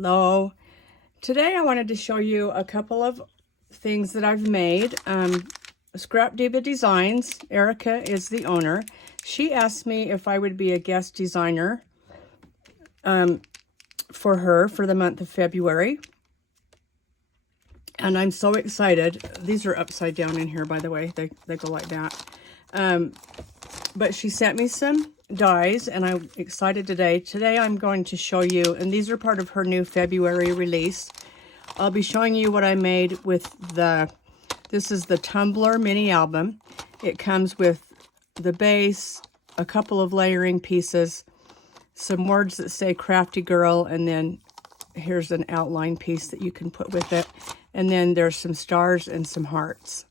Hello. Today I wanted to show you a couple of things that I've made. Scrapdiva Designs, Erica is the owner. She asked me if I would be a guest designer for her for the month of February. And I'm so excited. These are upside down in here, by the way. They go like that. But she sent me some dies, and I'm excited today. Today I'm going to show you, and these are part of her new February release. I'll be showing you what I made with this is the Tumbler mini album. It comes with the base, a couple of layering pieces, some words that say Crafty Girl, and then here's an outline piece that you can put with it. And then there's some stars and some hearts.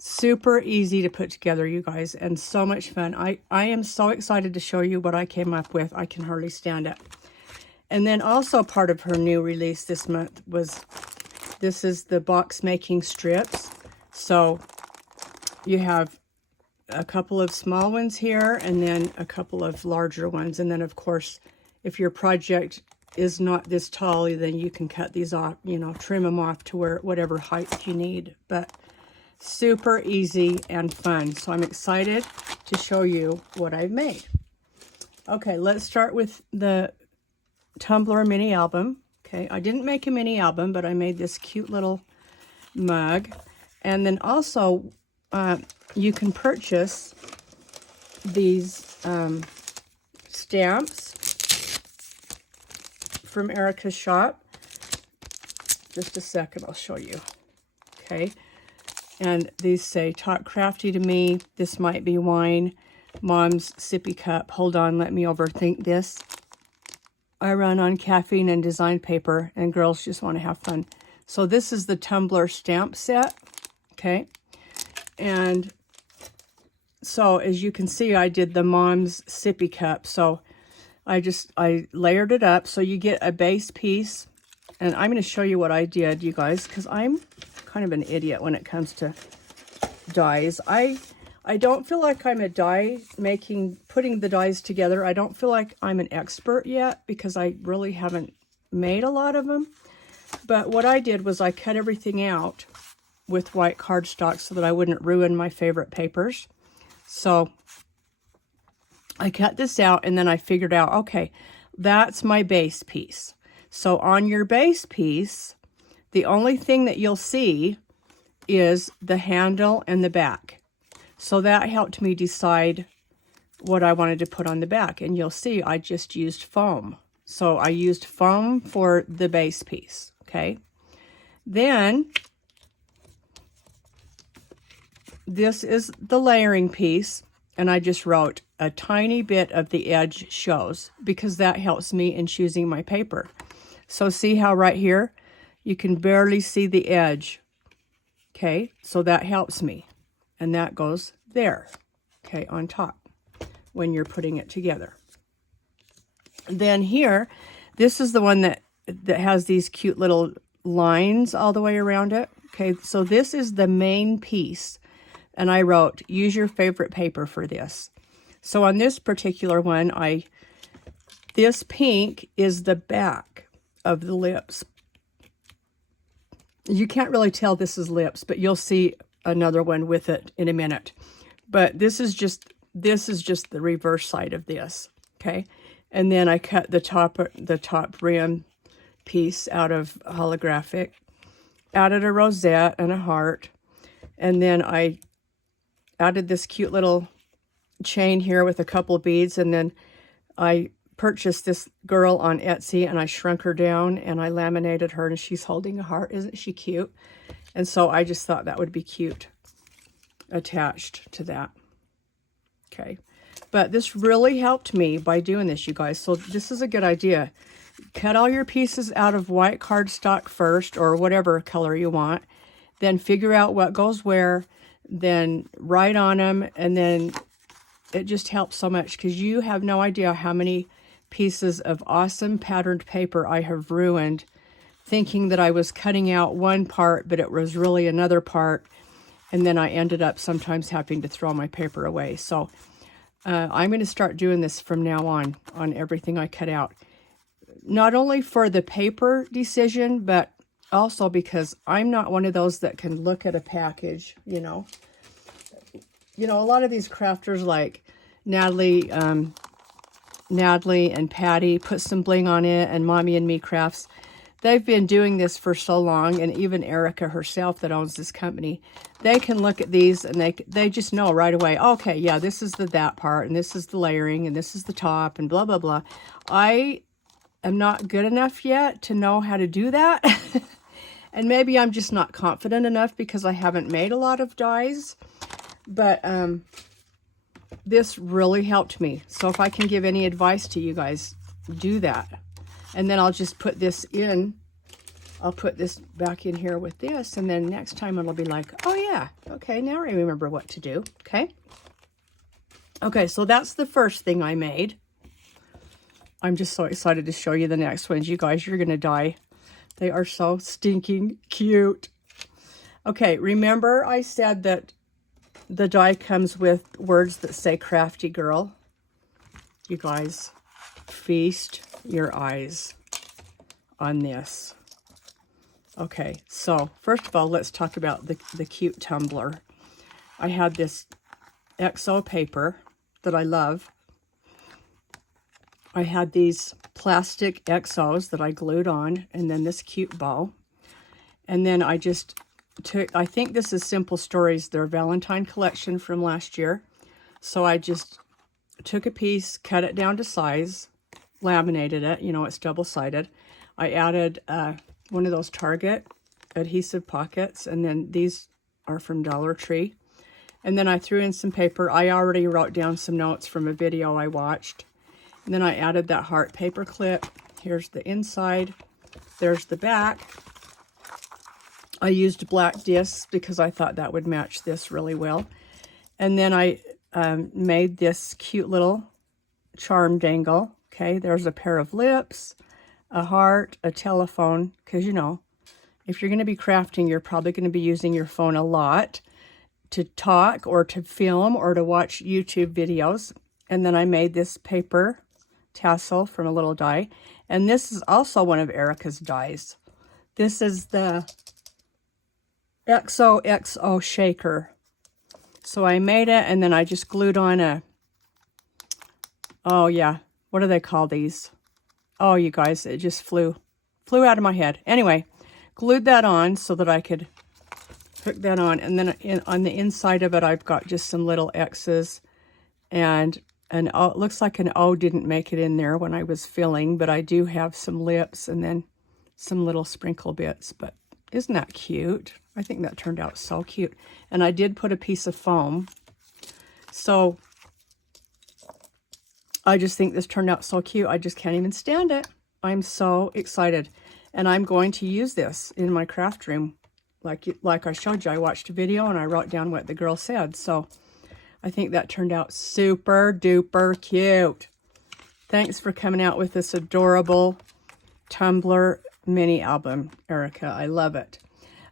Super easy to put together, you guys, and so much fun. I am so excited to show you what I came up with. I can hardly stand it. And then also part of her new release this month was, this is the box making strips. So you have a couple of small ones here and then a couple of larger ones. And then of course, if your project is not this tall, then you can cut these off, you know, trim them off to whatever height you need. But super easy and fun. So I'm excited to show you what I've made. Okay, let's start with the Tumbler mini album. Okay, I didn't make a mini album, but I made this cute little mug. And then also, you can purchase these stamps from Erica's shop. Just a second, I'll show you. Okay. And these say, talk crafty to me. This might be wine. Mom's sippy cup. Hold on, let me overthink this. I run on caffeine and design paper, and girls just want to have fun. So this is the Tumbler stamp set. Okay. And so as you can see, I did the mom's sippy cup. So I layered it up. So you get a base piece. And I'm going to show you what I did, you guys, because I'm kind of an idiot when it comes to dies. I don't feel like I'm a die putting the dies together. I don't feel like I'm an expert yet because I really haven't made a lot of them. But what I did was I cut everything out with white cardstock so that I wouldn't ruin my favorite papers. So I cut this out and then I figured out, okay, that's my base piece. So on your base piece, the only thing that you'll see is the handle and the back. So that helped me decide what I wanted to put on the back. And you'll see I just used foam. So I used foam for the base piece, okay? Then this is the layering piece. And I just wrote a tiny bit of the edge shows because that helps me in choosing my paper. So see how right here, you can barely see the edge. Okay, so that helps me. And that goes there, okay, on top when you're putting it together. Then here, this is the one that has these cute little lines all the way around it. Okay, so this is the main piece. And I wrote, use your favorite paper for this. So on this particular one, this pink is the back of the lips. You can't really tell this is lips, but you'll see another one with it in a minute. But this is just the reverse side of this, okay? And then I cut the top rim piece out of holographic, added a rosette and a heart, and then I added this cute little chain here with a couple of beads, and then I purchased this girl on Etsy and I shrunk her down and I laminated her and she's holding a heart. Isn't she cute? And so I just thought that would be cute attached to that. Okay. But this really helped me by doing this, you guys. So this is a good idea. Cut all your pieces out of white cardstock first or whatever color you want. Then figure out what goes where. Then write on them. And then it just helps so much because you have no idea how many pieces of awesome patterned paper I have ruined thinking that I was cutting out one part, but it was really another part. And then I ended up sometimes having to throw my paper away. So I'm going to start doing this from now on everything I cut out. not only for the paper decision, but also because I'm not one of those that can look at a package, you know. You know, a lot of these crafters like Natalie and Patty Put Some Bling on It and Mommy and Me Crafts, they've been doing this for so long, and even Erica herself that owns this company, they can look at these and they just know right away, okay, yeah, this is that part, and this is the layering, and this is the top, and blah, blah, blah. I am not good enough yet to know how to do that. And maybe I'm just not confident enough because I haven't made a lot of dies. But this really helped me. So if I can give any advice to you guys, do that. And then I'll just put this in. I'll put this back in here with this. And then next time it'll be like, oh yeah, okay, now I remember what to do. Okay. Okay, so that's the first thing I made. I'm just so excited to show you the next ones. You guys, you're going to die. They are so stinking cute. Okay, remember I said that the die comes with words that say crafty girl. You guys, feast your eyes on this. Okay, so first of all, let's talk about the cute tumbler. I had this XO paper that I love. I had these plastic XOs that I glued on, and then this cute bow. And then I just took, I think this is Simple Stories, their Valentine collection from last year. So I just took a piece, cut it down to size, laminated it, you know, it's double-sided. I added one of those Target adhesive pockets, and then these are from Dollar Tree. And then I threw in some paper. I already wrote down some notes from a video I watched. And then I added that heart paper clip. Here's the inside. There's the back. I used black discs because I thought that would match this really well. And then I made this cute little charm dangle. Okay, there's a pair of lips, a heart, a telephone, because, you know, if you're going to be crafting, you're probably going to be using your phone a lot to talk or to film or to watch YouTube videos. And then I made this paper tassel from a little die. And this is also one of Erica's dies. This is the XOXO shaker. So I made it, and then I just glued on a, oh yeah, what do they call these? Oh, you guys, it just flew out of my head. Anyway, glued that on so that I could hook that on. And then on the inside of it, I've got just some little X's, and an O. It looks like an O didn't make it in there when I was filling, but I do have some lips and then some little sprinkle bits. But isn't that cute? I think that turned out so cute. And I did put a piece of foam. So I just think this turned out so cute. I just can't even stand it. I'm so excited. And I'm going to use this in my craft room. Like I showed you, I watched a video and I wrote down what the girl said. So I think that turned out super duper cute. Thanks for coming out with this adorable Tumbler mini album, Erica. I love it.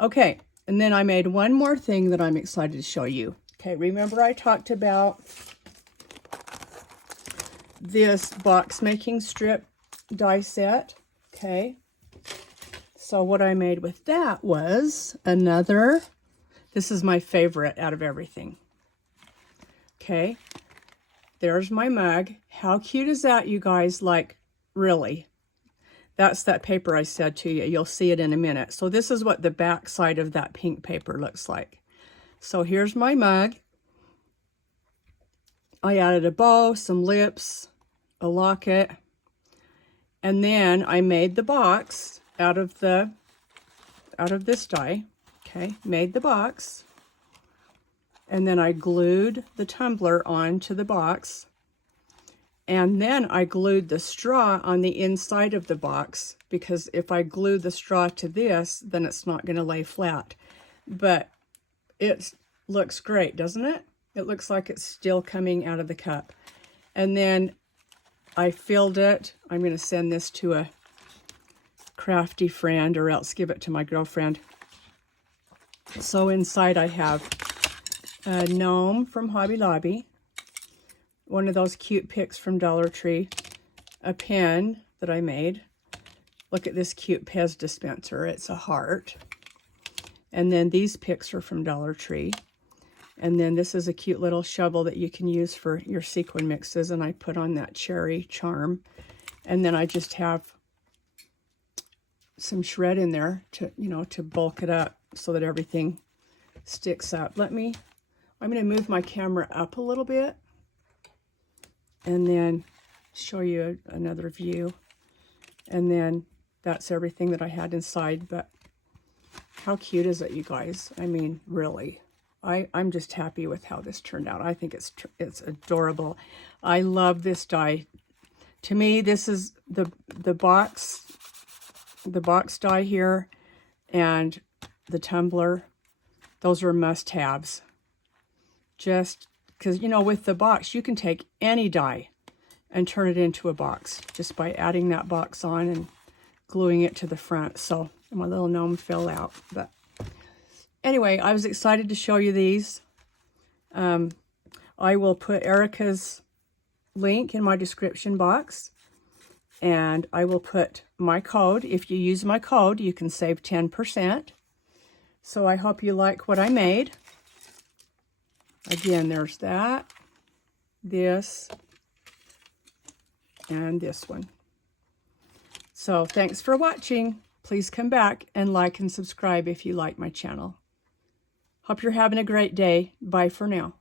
Okay, and then I made one more thing that I'm excited to show you. Okay, remember I talked about this box making strip die set? Okay. So what I made with that was another, this is my favorite out of everything. Okay, there's my mug. How cute is that, you guys? Like, really? That's that paper I said to you. You'll see it in a minute. So this is what the back side of that pink paper looks like. So here's my mug. I added a bow, some lips, a locket, and then I made the box out of this die. Okay, made the box. And then I glued the tumbler onto the box. And then I glued the straw on the inside of the box, because if I glue the straw to this, then it's not going to lay flat. But it looks great, doesn't it? It looks like it's still coming out of the cup. And then I filled it. I'm going to send this to a crafty friend, or else give it to my girlfriend. So inside I have a gnome from Hobby Lobby, one of those cute picks from Dollar Tree, a pen that I made, Look at this cute Pez dispenser. It's a heart. And then these picks are from Dollar Tree. And then this is a cute little shovel that you can use for your sequin mixes. And I put on that cherry charm. And then I just have some shred in there to, you know, to bulk it up so that everything sticks up. I'm going to move my camera up a little bit and then show you another view. And then that's everything that I had inside. But how cute is it, you guys? I mean, really. I'm just happy with how this turned out. I think it's adorable. I love this die. To me, this is the box die here and the tumbler. Those are must-haves. Just because, you know, with the box, you can take any die and turn it into a box just by adding that box on and gluing it to the front. So my little gnome fell out. But anyway, I was excited to show you these. I will put Erica's link in my description box. And I will put my code. If you use my code, you can save 10%. So I hope you like what I made. Again, there's that, this, and this one. So thanks for watching. Please come back and like and subscribe if you like my channel. Hope you're having a great day. Bye for now.